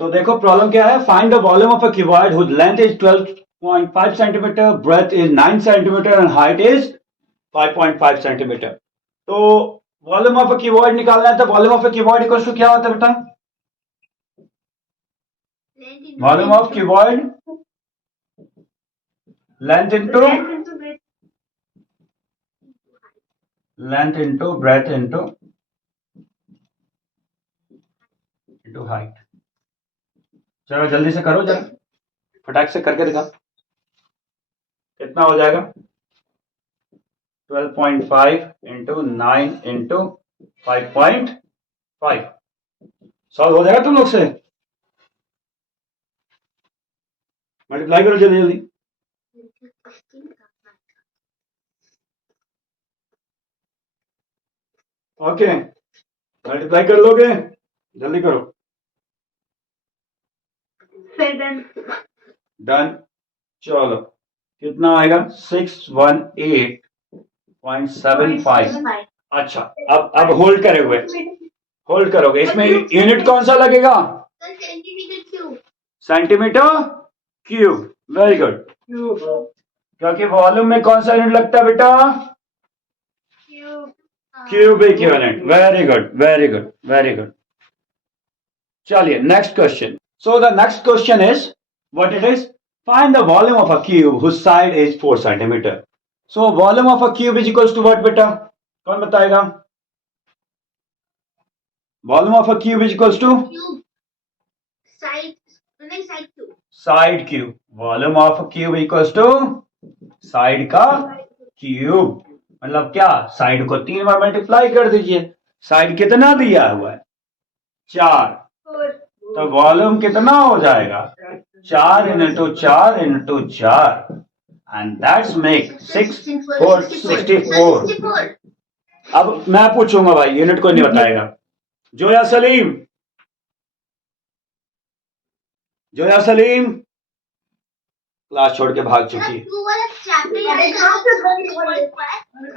तो देखो प्रॉब्लम क्या है, find the volume of a cuboid whose length is 12.5 centimetre, breadth is 9 centimetre and height is 5.5 centimetre. तो volume of a cuboid निकालना है, तो volume of a cuboid equal to क्या होता है बेटा? Volume of cuboid length into breadth into height. चलो जल्दी से करो, जरा फटाक से करके दिखा, कितना हो जाएगा? 12.5 इंटू 9 इंटू 5.5 सॉल्व हो जाएगा तुम लोग से? मल्टीप्लाई करो जल्दी जल्दी। ओके, मल्टीप्लाई कर लोगे? जल्दी करो। डन। चलो कितना आएगा? 618.75। अच्छा, अब होल्ड करे हुए, होल्ड करोगे, इसमें यूनिट कौन सा लगेगा? Centimetre cube. वेरी गुड, क्योंकि वॉल्यूम में कौन सा यूनिट लगता है बेटा? Cubic unit. Very good very good very good. चलिए next question. So the next question is what it is? Find the volume of a cube whose side is 4 centimetre. So volume of a cube is equals to what बेटा? कौन बताएगा? Volume of a cube is equals to side cube. Volume of a cube equals to side का cube. मतलब क्या? Side को 3 बार multiply कर दीजिए। Side कितना दिया हुआ है? 4। तो वॉल्यूम कितना हो जाएगा? 4 into 4 into 4 and that's make 6 4 64। अब मैं पूछूंगा भाई, यूनिट को नहीं बताएगा। जोया सलीम, जोया सलीम क्लास छोड़ के भाग चुकी है।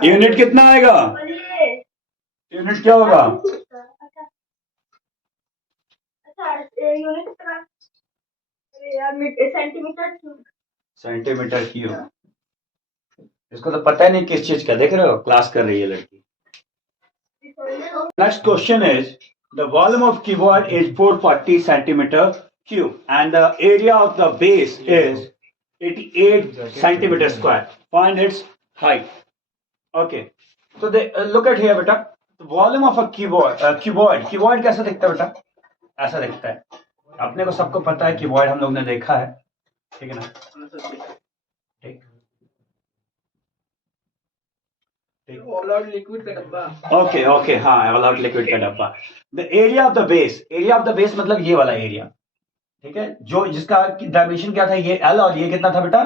यूनिट कितना आएगा? यूनिट क्या होगा? Centimetre cube. इसको तो पता ही नहीं किस चीज का, देख रहे हो क्लास कर रही है लड़की। Next question is the volume of keyboard is 440 centimetre cube and the area of the base is 88 centimetre square. Find its height. Okay, so look at here बेटा, वॉल्यूम ऑफ अ कीबोर्ड कैसा दिखता है बेटा? ऐसा दिखता है। अपने को सबको पता है कीबोर्ड, हम लोग ने देखा है, ठीक है ना? ठीक, ऑल आउट लिक्विड का डब्बा। ओके ओके, हाँ, ऑल आउट लिक्विड का डब्बा। The area of the base, area of the base मतलब ये वाला एरिया, ठीक है, जो जिसका डायमेंशन क्या था? ये एल, और ये कितना था बेटा?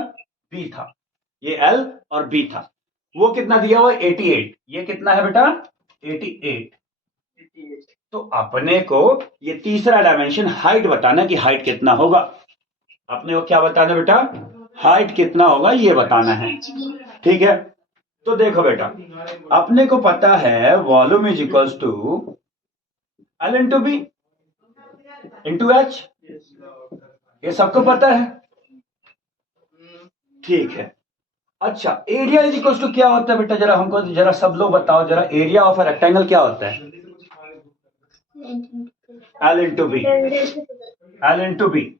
बी था। ये एल और बी था। वो कितना दिया हुआ? 88। ये कितना है बेटा? 88। तो अपने को ये तीसरा डायमेंशन हाइट बताना कि हाइट कितना होगा। अपने को क्या बताना बेटा? हाइट कितना होगा ये बताना है, ठीक है। तो देखो बेटा, अपने को पता है volume is equals to L into B into H, ये सबको पता है, ठीक है। अच्छा, एरिया इज इक्वल्स टू क्या होता है बेटा? जरा हमको जरा सब लोग बताओ जरा, एरिया ऑफ अ रेक्टेंगल क्या होता है? L into B. L into B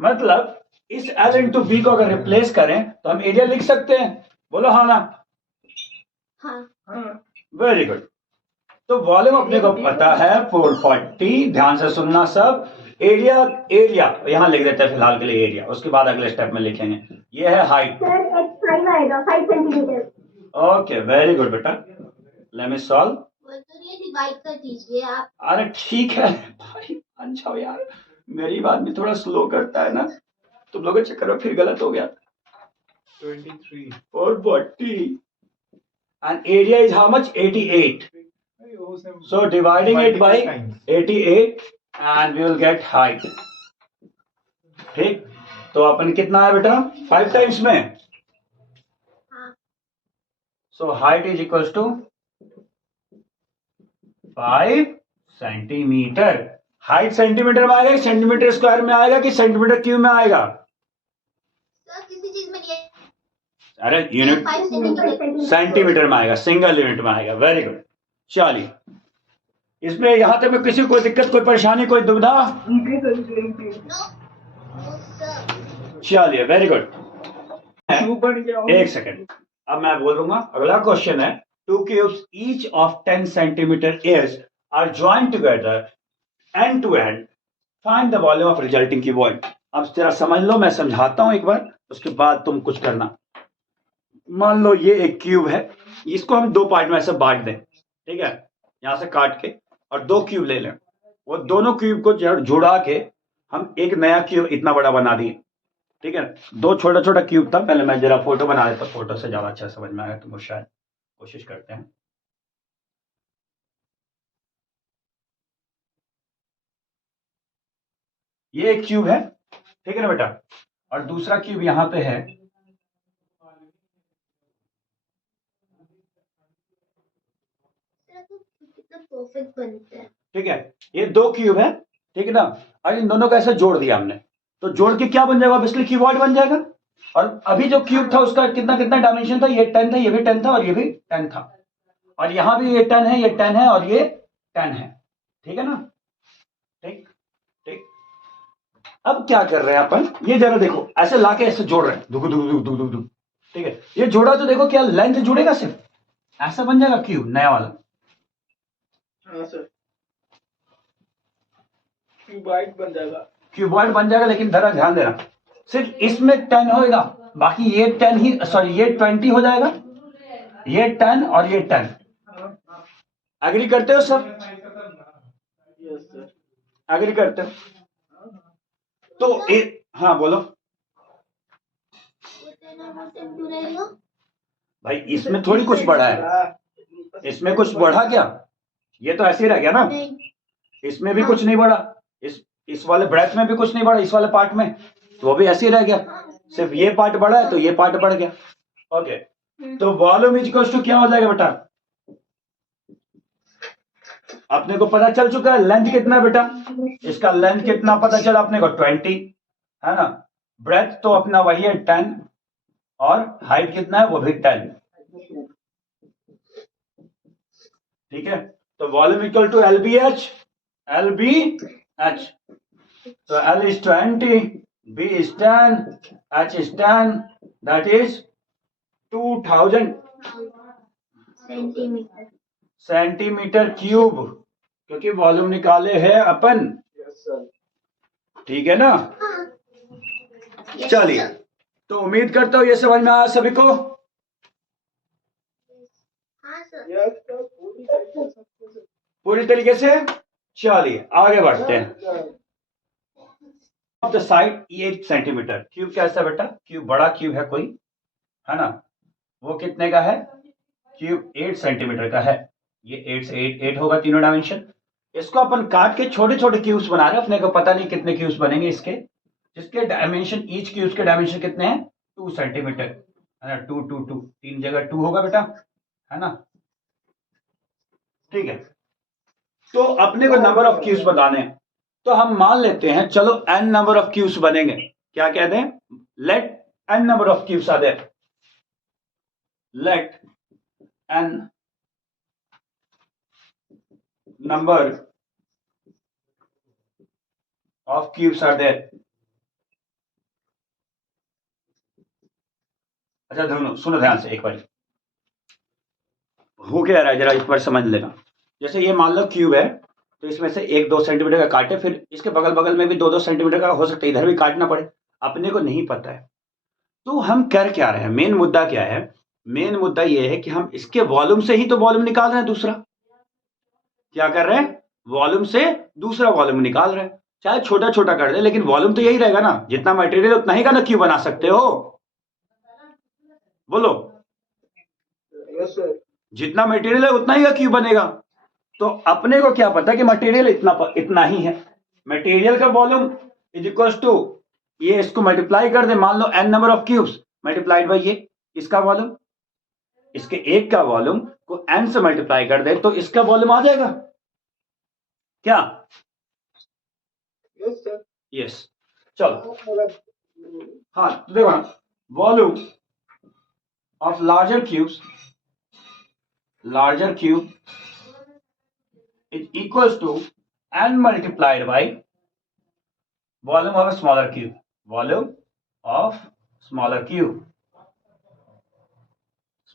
मतलब इस एल इंटू बी को अगर रिप्लेस करें तो हम एरिया लिख सकते हैं। बोलो हाँ ना? हाँ। Very good. तो वॉल्यूम अपने को पता है 440। ध्यान से सुनना सब। एरिया, एरिया यहां लिख देते हैं फिलहाल के लिए एरिया, उसके बाद अगले स्टेप में लिखेंगे। ये है height. 5 centimetre. Okay, very good बेटा। Let me solve. डिवाइड कर दीजिए आप। अरे ठीक है भाई, अच्छा यार, मेरी बात भी थोड़ा स्लो करता है ना, तुम लोगों के चक्कर में फिर गलत हो गया। 23 440 and area is how much? 88. So dividing it by 88 and we will get height. ठीक, तो अपन कितना है बेटा? 5 टाइम्स में। So height is equals to 5 centimetre. Height centimetre में आएगा कि सेंटीमीटर स्क्वायर में आएगा कि सेंटीमीटर क्यूब में आएगा? सर किसी चीज में नहीं है। अरे यूनिट 5 सेंटीमीटर सेंटीमीटर में आएगा, सिंगल यूनिट में आएगा। Very good. चलिए, इसमें यहां तक में किसी को दिक्कत, कोई परेशानी, कोई दुविधा? चलिए, वेरी गुड। एक सेकेंड, अब मैं बोलूंगा। अगला क्वेश्चन है, two cubes each of 10 centimetre airs are joint together end to end, find the volume of resulting cuboid. अब जरा समझ लो, मैं समझाता हूं एक बार, उसके बाद तुम कुछ करना। मान लो ये एक क्यूब है, इसको हम दो पार्ट में ऐसे बांट दें, ठीक है, यहां से काट के, और दो क्यूब ले लें। वो दोनों क्यूब को जुड़ा के हम एक नया क्यूब इतना बड़ा बना दिए, ठीक है। दो छोटा छोटा क्यूब था, पहले मैं जरा फोटो बना देता, फोटो से ज्यादा अच्छा समझ में आएगा तुमको शायद। कोशिश करते हैं। ये एक क्यूब है, ठीक है ना बेटा, और दूसरा क्यूब यहां पे है। कितना परफेक्ट बनता है। ठीक है, ये दो क्यूब है, ठीक है ना, और इन दोनों को ऐसे जोड़ दिया हमने, तो जोड़ के क्या बन जाएगा? ऑब्वियसली क्यूबॉइड बन जाएगा। और अभी जो क्यूब था उसका कितना कितना डायमेंशन था? ये 10 था, ये भी 10 था, और ये भी 10 था, और यहां भी ये 10 है, ये 10 है, और ये 10 है, ठीक है ना। ठीक ठीक। अब क्या कर रहे हैं अपन, ये जरा देखो, ऐसे लाके ऐसे जोड़ रहे हैं, दुगु दुगु दुगु दुगु दुगु, ठीक है। ये जोड़ा तो देखो, क्या लेंथ जुड़ेगा? सिर्फ ऐसा बन जाएगा क्यूब नया वाला। हाँ सर, क्यूबॉइड बन जाएगा। क्यूबॉइड बन जाएगा, लेकिन जरा ध्यान देना, सिर्फ इसमें 10 होएगा, बाकी ये 10 ही, सॉरी ये 20 हो जाएगा, ये 10 और ये 10। एग्री करते हो सब? Yes sir. एग्री करते हो? तो हाँ बोलो भाई, इसमें थोड़ी कुछ बढ़ा है, इसमें कुछ बढ़ा क्या? ये तो ऐसे ही रह गया ना, इसमें भी कुछ नहीं बढ़ा, इस वाले ब्रेथ में भी कुछ नहीं बढ़ा, इस वाले पार्ट में, तो वो भी ऐसे ही रह गया, सिर्फ ये पार्ट बढ़ा है तो ये पार्ट बढ़ गया। ओके, तो वॉल्यूम इज इक्वल टू क्या हो जाएगा बेटा? अपने को पता चल चुका है लेंथ कितना है बेटा, इसका लेंथ कितना पता चला अपने को? 20 है ना। ब्रेथ तो अपना वही है 10, और हाइट कितना है? वो भी 10, ठीक है। तो volume equal to L B H, L B H, तो L is 20, B is 10, H is 10, that is 2000 centimetre cube, क्योंकि वॉल्यूम निकाले हैं अपन, यस सर। ठीक है ना। चलिए, तो उम्मीद करता हूं ये समझ में आया सभी को। यस सर, पूरी तरीके से। चलिए आगे बढ़ते हैं। Of the side 8 centimetre, cube कैसा है बेटा? क्यूब बड़ा क्यूब है कोई, है ना, वो कितने का है? क्यूब 8 सेंटीमीटर का है। ये 8 से 8 होगा, तीनों डायमेंशन। इसको अपन काट के छोटे छोटे क्यूब्स बना रहे हैं, अपने को पता नहीं कितने क्यूब्स बनेंगे इसके, जिसके डायमेंशन, ईच क्यूब्स के डायमेंशन कितने हैं? 2 सेंटीमीटर, है ना। 2 2 2, 3 जगह 2 होगा बेटा, है ना, ठीक है। तो अपने को नंबर ऑफ क्यूब्स बताने हैं, तो हम मान लेते हैं, चलो n नंबर ऑफ क्यूब्स बनेंगे। क्या कहते हैं? Let n number of cubes are there, let n number of cubes are there. अच्छा दोनों सुनो ध्यान से एक बार, हो क्या रहा है जरा एक बार समझ लेना। जैसे ये मान लो क्यूब है, तो इसमें से 1-2 सेंटीमीटर का काटे, फिर इसके बगल बगल में भी 2-2 सेंटीमीटर का हो सकता है, इधर भी काटना पड़े, अपने को नहीं पता है। तो हम कर क्या रहे हैं? मेन मुद्दा क्या है? मेन मुद्दा ये है कि हम इसके वॉल्यूम से ही तो वॉल्यूम निकाल रहे हैं दूसरा। क्या कर रहे हैं? वॉल्यूम से दूसरा वॉल्यूम निकाल रहे हैं, चाहे छोटा छोटा कर दे, लेकिन वॉल्यूम तो यही रहेगा ना, जितना मटेरियल उतना ही का ना क्यूब बना सकते हो, बोलो। Yes sir. जितना मटेरियल है उतना ही का क्यूब बनेगा। तो अपने को क्या पता कि मटेरियल इतना ही है। मटेरियल का वॉल्यूम इज इक्वल टू, ये इसको मल्टीप्लाई कर दे, मान लो n number of cubes multiplied by ये इसका वॉल्यूम, इसके एक का वॉल्यूम को n से मल्टीप्लाई कर दे, तो इसका वॉल्यूम आ जाएगा क्या? Yes, sir. यस, चलो अगर हाँ तो देखो ना, volume of larger cube is equals to n multiplied by volume of a smaller cube. Volume of smaller cube.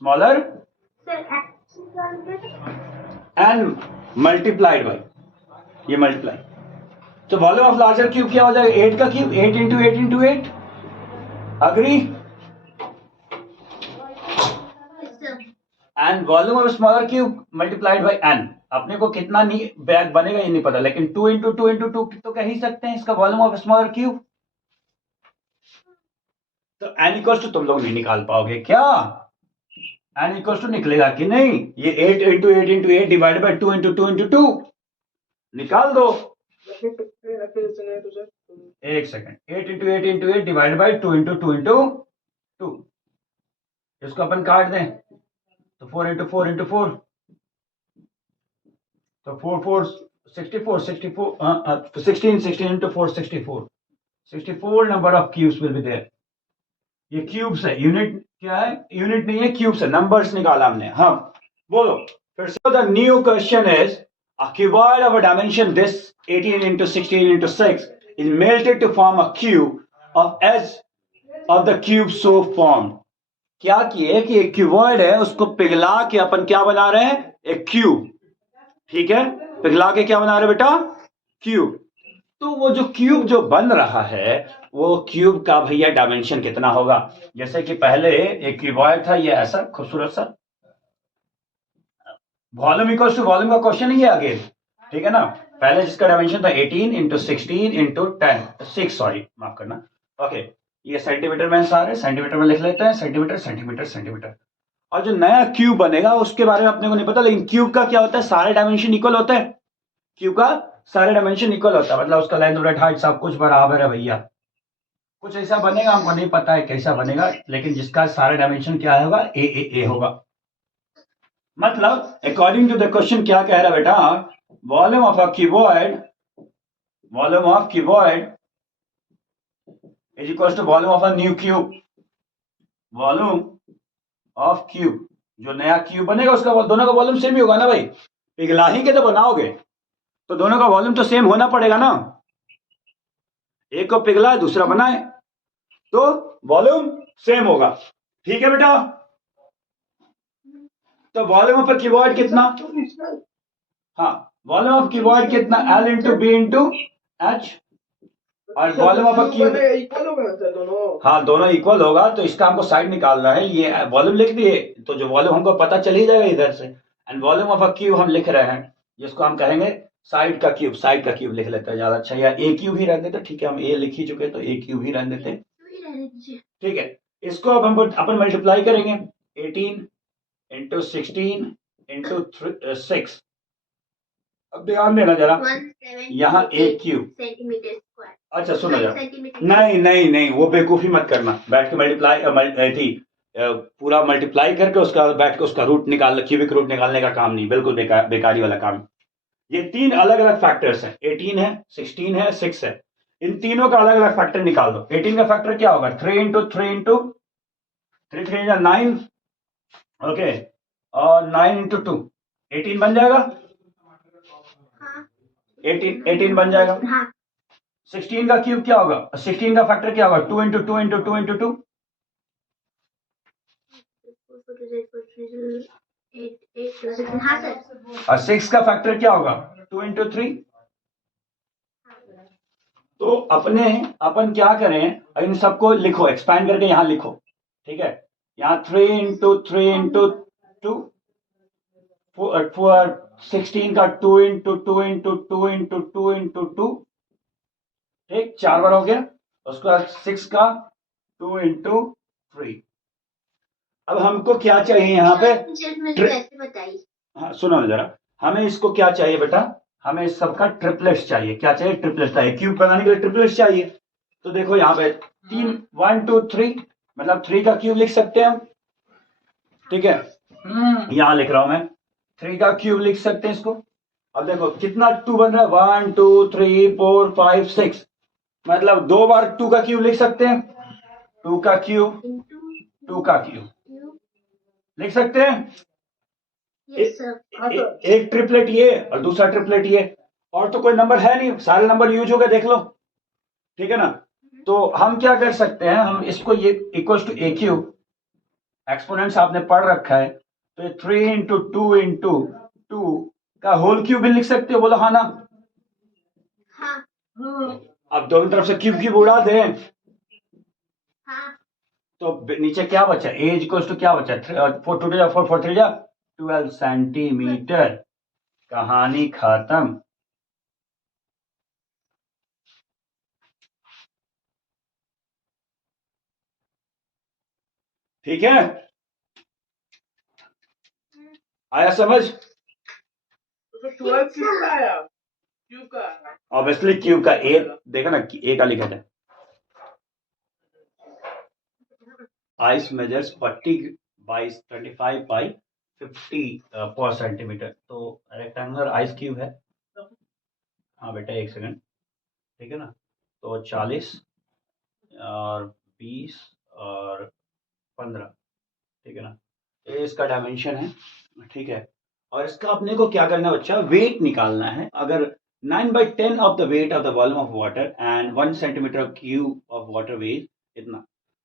Smaller sir actually n multiplied by, ये मल्टीप्लाई, तो वॉल्यूम ऑफ लार्जर क्यूब क्या हो जाएगा? 8 का cube, 8 into 8 into 8। Agree? And volume of smaller cube multiplied by n। अपने को कितना नहीं बैग बनेगा ये नहीं पता, लेकिन 2 इंटू 2 इंटू 2 तो कह ही सकते हैं इसका वॉल्यूम ऑफ स्मॉलर क्यूब। तो n इक्वल्स टू तुम लोग नहीं निकाल पाओगे क्या? n इक्वल्स टू निकलेगा कि नहीं? ये 8 into 8 into 8 divide by 2 into 2 into 2 निकाल दो। एक second, 8 into 8 into 8 divide by 2 into 2 into 2, इसको अपन काट दें तो 4 इंटू 4 इंटू 4, तो 4 4 64 64 16 16 into 4 64 64 number of cubes will be there. ये क्यूब्स है, यूनिट क्या है? यूनिट नहीं है, क्यूब्स है, नंबर्स निकाला हमने। हाँ बोलो फिर से। The new question is a cuboid of a dimension this 18 into 16 into 6 is melted to form a cube of edge of the cube so formed। क्या किए कि एक क्यूबॉइड है, उसको पिघला के अपन क्या बना रहे हैं? एक क्यूब। ठीक है, पिघला के क्या बना रहे बेटा? क्यूब। तो वो जो क्यूब जो बन रहा है वो क्यूब का भैया डायमेंशन कितना होगा? जैसे कि पहले एक क्यूबॉइड था, ये ऐसा खूबसूरत सा, वॉल्यूम इक्वल्स टू वॉल्यूम का क्वेश्चन ही है आगे, ठीक है ना। पहले जिसका डायमेंशन था 18 इंटू 16 इंटू 10 6, सॉरी माफ करना। ओके, ये सेंटीमीटर में सारे सेंटीमीटर में लिख लेते हैं, सेंटीमीटर सेंटीमीटर सेंटीमीटर। और जो नया क्यूब बनेगा उसके बारे में अपने को नहीं पता, लेकिन क्यूब का क्या होता है? सारे डायमेंशन इक्वल होते हैं। क्यूब का सारे डायमेंशन इक्वल होता है, मतलब उसका लेंथ ब्रेड्थ हाइट सब कुछ बराबर है भैया। कुछ ऐसा बनेगा, हमको नहीं पता है कैसा बनेगा, लेकिन जिसका सारे डायमेंशन क्या होगा? ए होगा। मतलब अकॉर्डिंग टू द क्वेश्चन क्या कह रहा है बेटा? Volume of a cuboid is equal to volume of a new cube. Volume of cube, जो नया क्यूब बनेगा उसका दोनों का वॉल्यूम सेम ही होगा ना भाई। पिघला ही के तो बनाओगे तो दोनों का वॉल्यूम तो सेम होना पड़ेगा ना। एक को पिघला है दूसरा बनाए तो वॉल्यूम सेम होगा। ठीक है बेटा? तो वॉल्यूम ऑफ क्यूबॉइड कितना? हाँ, वॉल्यूम ऑफ क्यूबॉइड कितना? L into B into H. और वॉल्यूम ऑफ क्यूब इक्वल होगा सर दोनों? हाँ, दोनों इक्वल होगा, तो इसका हमको साइड निकालना है। ये वॉल्यूम लिख दिए तो जो वॉल्यूम हमको पता चल ही जाएगा इधर से। एंड वॉल्यूम ऑफ क्यूब हम लिख रहे हैं, जिसको हम कहेंगे साइड का क्यूब। साइड का क्यूब लिख लेते हैं ज्यादा अच्छा, या ए क्यूब ही रहने देते। ठीक है, हम ए लिख ही चुके तो ए क्यूब ही रहने देते। ठीक है, इसको अब हम अपन मल्टीप्लाई करेंगे 18 इंटू 16 इंटू 6। अब ध्यान देना जरा, यहाँ एक क्यूब सेंटीमीटर स्क्वायर। अच्छा सुनो जरा, नहीं नहीं नहीं, वो बेवकूफी मत करना। बैठ के मल्टीप्लाई थी पूरा मल्टीप्लाई करके उसका बैठ के उसका रूट निकाल, क्यूबिक रूट निकालने का काम नहीं, बिल्कुल बेकारी वाला काम। ये तीन अलग अलग फैक्टर्स हैं, 18 है, 16 है, 6 है। इन तीनों का अलग अलग फैक्टर निकाल दो। 18 का फैक्टर क्या होगा? 3 इंटू 3 इंटू 3 3 9, ओके, और 9 इंटू 2 18 बन जाएगा। 18 बन जाएगा। 16 का क्यूब क्या होगा? 16 का फैक्टर क्या होगा? 2 इंटू 2 इंटू 2 इंटू 2। हाँ सर। और 6 का फैक्टर क्या होगा? 2 इंटू 3। तो अपन क्या करें, इन सबको लिखो, एक्सपैंड करके यहां लिखो। ठीक है, यहाँ 3 इंटू 3 इंटू 2, 16 का 2 इंटू 2 इंटू 2 इंटू 2 इंटू 2, ठीक, 4 बार हो गया। उसके बाद 6 का 2 इंटू 3। अब हमको क्या चाहिए यहाँ पे? ऐसे बताइए। हाँ सुनो जरा, हमें इसको क्या चाहिए बेटा? हमें इस सबका ट्रिपलेट्स चाहिए। क्या चाहिए? ट्रिपलेट्स चाहिए। क्यूब बनाने के लिए ट्रिपलेट्स चाहिए। तो देखो यहाँ पे 3 1 2 3, मतलब 3 का क्यूब लिख सकते हैं हम। ठीक है, यहाँ लिख रहा हूं मैं, 3 का क्यूब लिख सकते हैं इसको। अब देखो कितना 2 बन रहा है, 1 2 3 4 5 6, मतलब 2 बार 2 का क्यूब लिख सकते हैं, 2 का क्यूब, into 2 का क्यूब cube. लिख सकते हैं। Yes, sir. एक ट्रिपलेट ये और दूसरा ट्रिपलेट ये, और तो कोई नंबर है नहीं, सारे नंबर यूज हो गए, देख लो, ठीक है ना। तो हम क्या कर सकते हैं, हम इसको ये equal to a cube, exponents आपने पढ़ रखा है, तो ये 3 इंटू 2 इंटू 2 का होल क्यूब भी लिख सकते हो, बोलो हाँ ना। हाँ. अब दोनों तरफ से क्यूब क्यूब उड़ा दें, हाँ. तो नीचे क्या बचा, एज इक्वल टू क्या बचा, 4 2 4 4 3 12 सेंटीमीटर, कहानी खत्म। ठीक है, आया समझ। तो 12 किसका आया? क्यूब का आया। ऑब्वियसली क्यूब का, ए देखा ना, ए का लिखा था, आइस मेजर्स 40 बाई 25 बाई 50 पर सेंटीमीटर, तो रेक्टेंगुलर आइस क्यूब है। हाँ बेटा एक सेकंड, ठीक है ना, तो 40 और 20 और 15, ठीक है ना, ये इसका डायमेंशन है, ठीक है। और इसका अपने को क्या करना है बच्चा, वेट निकालना है। अगर 9/10 of the weight of the volume of water and 1 centimetre cube of water weight इतना,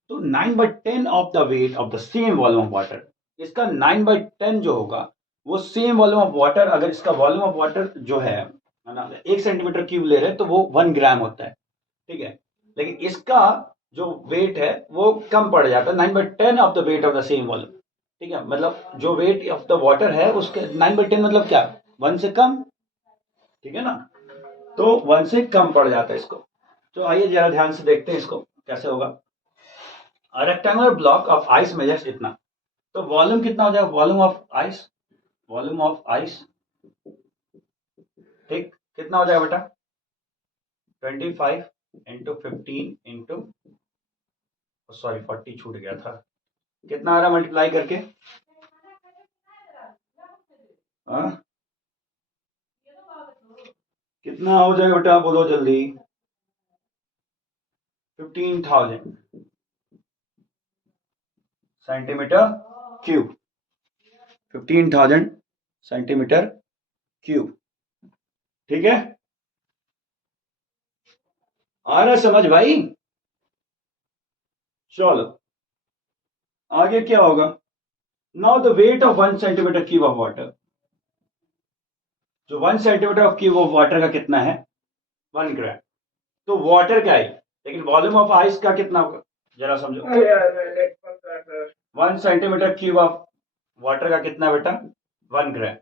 तो 9/10 of the weight of the same volume of water, इसका 9/10 जो होगा वो सेम वॉल्यूम ऑफ वाटर, अगर इसका वॉल्यूम ऑफ वाटर जो है ना 1 सेंटीमीटर क्यूब ले रहे हैं तो वो 1 ग्राम होता है, ठीक है। लेकिन इसका जो वेट है वो कम पड़ जाता है, 9/10 of the weight of the same volume, ठीक है। मतलब जो वेट ऑफ द वाटर है उसके 9/10 मतलब क्या, 1 से कम, ठीक है ना, तो 1 से कम पड़ जाता है इसको। तो आइए जरा ध्यान से देखते हैं इसको कैसे होगा। Rectangular block of ice measures इतना, तो वॉल्यूम कितना हो जाएगा, volume of ice, volume of ice, ठीक, कितना हो जाएगा बेटा, 25 इंटू 15 इंटू, सॉरी 40 छूट गया था, कितना आ रहा मल्टीप्लाई करके, हाँ कितना हो जाएगा बेटा, बोलो जल्दी, 15,000 सेंटीमीटर क्यूब, 15,000 सेंटीमीटर क्यूब, ठीक है। आ रहा समझ भाई, चलो आगे क्या होगा। Now the weight of 1 centimetre cube of water, जो 1 centimetre of cube of water का कितना है, 1 ग्राम, तो वाटर का है, लेकिन वॉल्यूम ऑफ आइस का कितना होगा, जरा समझो। 1 सेंटीमीटर क्यूब ऑफ वाटर का कितना बेटा, 1 ग्राम,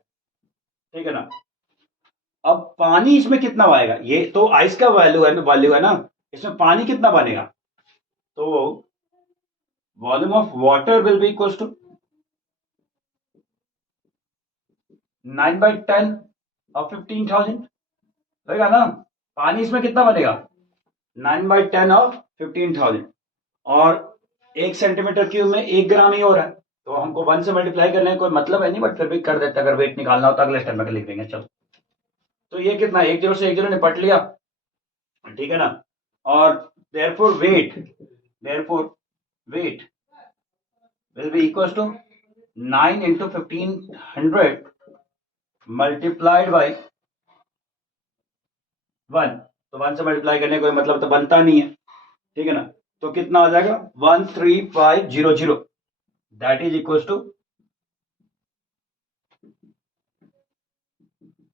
ठीक है ना। अब पानी इसमें कितना आएगा, ये तो आइस का वैल्यू है ना, इसमें पानी कितना बनेगा, तो volume of water will be equal to 9/10 of 15,000 होगा ना। पानी इसमें कितना बनेगा, 9/10 ऑफ 15,000, और 1 सेंटीमीटर क्यूब में 1 ग्राम ही हो रहा है, तो हमको 1 से मल्टीप्लाई करने का कोई मतलब है नहीं, बट फिर भी कर देते, अगर वेट निकालना हो तो अगले स्टेप में लिख देंगे। चलो, तो ये कितना, 1 0 से 1 0 निपट लिया, ठीक है ना। और therefore weight will be equals to 9 into 1500 multiplied by 1, तो 1 से मल्टीप्लाई करने का कोई मतलब तो बनता नहीं है, ठीक है ना। तो कितना आ जाएगा, 13500, दैट इज इक्वल टू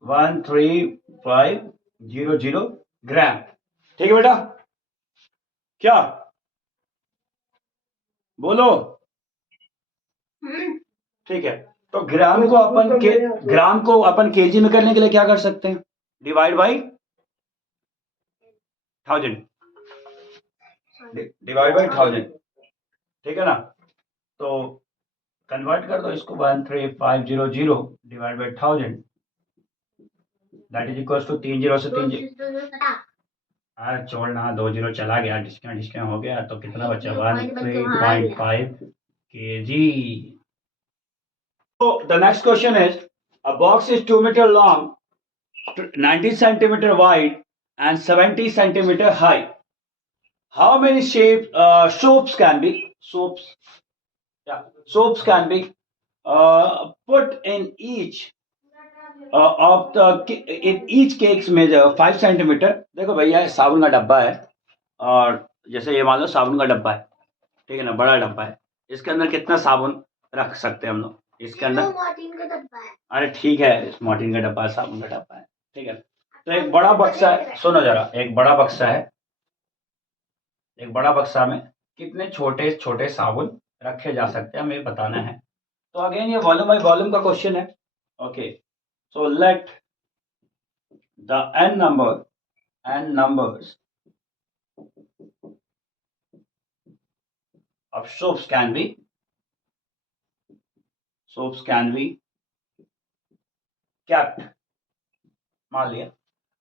13500 ग्राम, ठीक है बेटा, क्या बोलो, ठीक है। तो ग्राम को अपन केजी में करने के लिए क्या कर सकते हैं, डिवाइड बाई 1000, डिवाइड बाई 1000, ठीक है ना। तो कन्वर्ट कर दो इसको, 13500 divide by 1000, that is equal to 3 0 से 3 0, छोड़ना, 2 0 चला गया, डिस्काउंट हो गया, तो कितना बचा, 13.5 kg. So the next question is, a box is 2 meter long 90 centimeter wide and 70 centimeter high. How many soaps can be put in each of the in each cakes measure 5 centimeter. देखो भैया ये साबुन का डब्बा है और जैसे ये मान लो साबुन का डब्बा है, ठीक है ना, बड़ा डब्बा है, इसके अंदर कितना साबुन रख सकते हैं हम लोग इसके अंदर? मॉर्टिन का डब्बा है। अरे ठीक है, मॉर्टिन का डब्बा है, साबुन का डब्बा है, ठीक है। तो एक बड़ा बक्सा है, सुनो जरा, एक बड़ा बक्सा है, एक बड़ा बक्सा में कितने छोटे छोटे साबुन रखे जा सकते हैं हमें बताना है। तो अगेन ये वॉल्यूम बाय वॉल्यूम का क्वेश्चन है। Okay, so let the n numbers of soaps can be kept, मान लिया।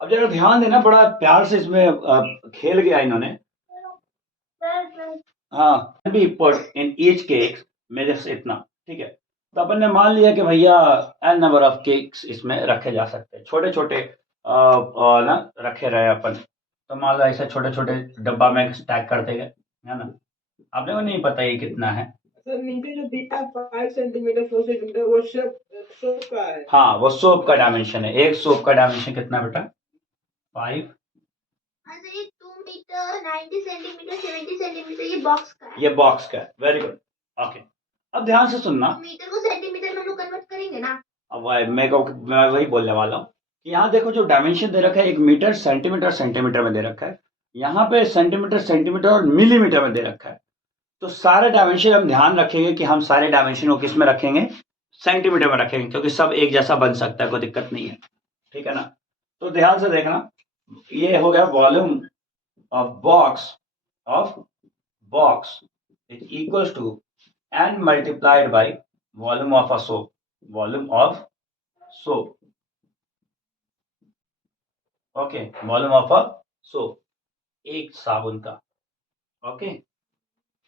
अब जरा ध्यान देना, बड़ा प्यार से इसमें खेल गया इन्होंने। हाँ, B put in each cakes में जैसे इतना, ठीक है। तो अपन ने मान लिया कि भैया n नंबर ऑफ केक्स इसमें रखे जा सकते हैं, छोटे छोटे ना रखे रहे अपन। तो मान लो ऐसे छोटे छोटे डब्बा में स्टैक करते गए, है ना। आपने को नहीं पता ये कितना है। सर नीचे जो दिखा 5 सेंटीमीटर 4 सेंटीमीटर वो सोप का है। हाँ, वो सोप का डायमेंशन है। एक सोप का डायमेंशन कितना बेटा? 5। 2 मीटर 90 सेंटीमीटर 70 सेंटीमीटर ये बॉक्स का है। ये बॉक्स का है, वेरी गुड। ओके, अब ध्यान से सुनना, मीटर को सेंटीमीटर में हम लोग कन्वर्ट करेंगे ना। अब मैं वही बोलने वाला हूँ कि यहाँ देखो जो डायमेंशन दे रखा है, 1 मीटर सेंटीमीटर में दे रखा है, यहाँ पे सेंटीमीटर और मिलीमीटर में दे रखा है। तो सारे डायमेंशन हम ध्यान रखेंगे कि हम सारे डायमेंशन को किस में रखेंगे? सेंटीमीटर में रखेंगे, क्योंकि सब एक जैसा बन सकता है, कोई दिक्कत नहीं है, ठीक है ना। तो ध्यान से देखना, ये हो गया volume of box is equals to n multiplied by volume of a soap, okay, volume of a soap, एक साबुन का।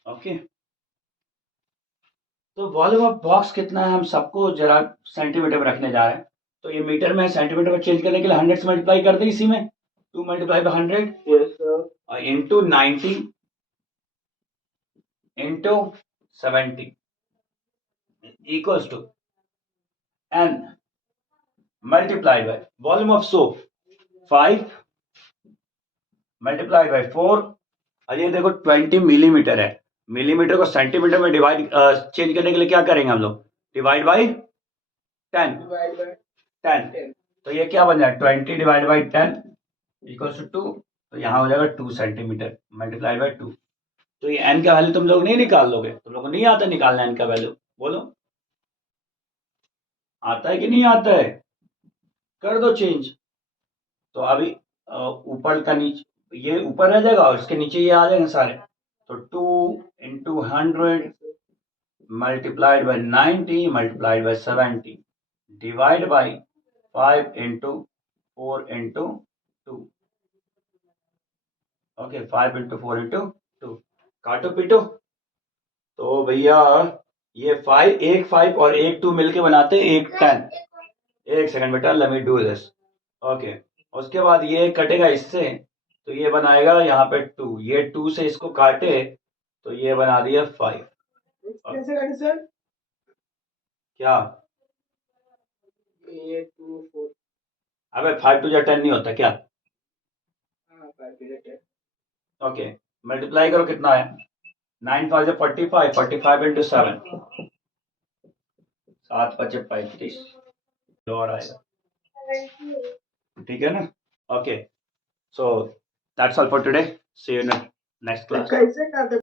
ओके, तो वॉल्यूम ऑफ बॉक्स कितना है हम सबको जरा सेंटीमीटर में रखने जा रहे हैं। तो ये मीटर में सेंटीमीटर में चेंज करने के लिए 100 से मल्टीप्लाई कर दे, इसी में 2 मल्टीप्लाई बाई 100 और into 90 into 70 equals to n multiply by volume of soap 5 multiply by 4, और ये देखो 20 मिलीमीटर है। मिलीमीटर को सेंटीमीटर में डिवाइड चेंज करने के लिए क्या करेंगे हम लोग? Divide by 10। तो ये क्या बन जाएगा? 20 डिवाइड बाई 10 इक्वल्स टू 2। तो यहाँ हो जाएगा 2 सेंटीमीटर मल्टीप्लाई बाई 2। तो ये n का वैल्यू तुम लोग नहीं निकाल लोगे? तुम लोग को नहीं आता निकालना n का वैल्यू? बोलो, आता है कि नहीं आता है? कर दो चेंज। तो अभी ऊपर का नीचे, ये ऊपर रह जाएगा और इसके नीचे ये आ जाएंगे सारे। तो 2 into 100 multiplied by 90 multiplied by 70 divide by 5 into 4 into 2। Okay, 5 into 4 into 2, काटो पीटो। तो भैया ये 5 एक 5 और एक 2 मिलके बनाते एक 10। एक सेकंड बेटा, let me do this. Okay, उसके बाद ये कटेगा इससे, तो ये बनाएगा यहाँ पे 2, ये 2 से इसको काटे तो ये बना दिया 5। कैसे करें सर? क्या? ये 2 4 अबे 5 2 10 नहीं होता क्या? हाँ 5 10। ओके, मल्टीप्लाई करो, कितना है? 9 5 45, 45 इंटू 7, 7 5 35 और आएगा, ठीक है ना। Okay, so that's all for today, see you in next class. कैसे करते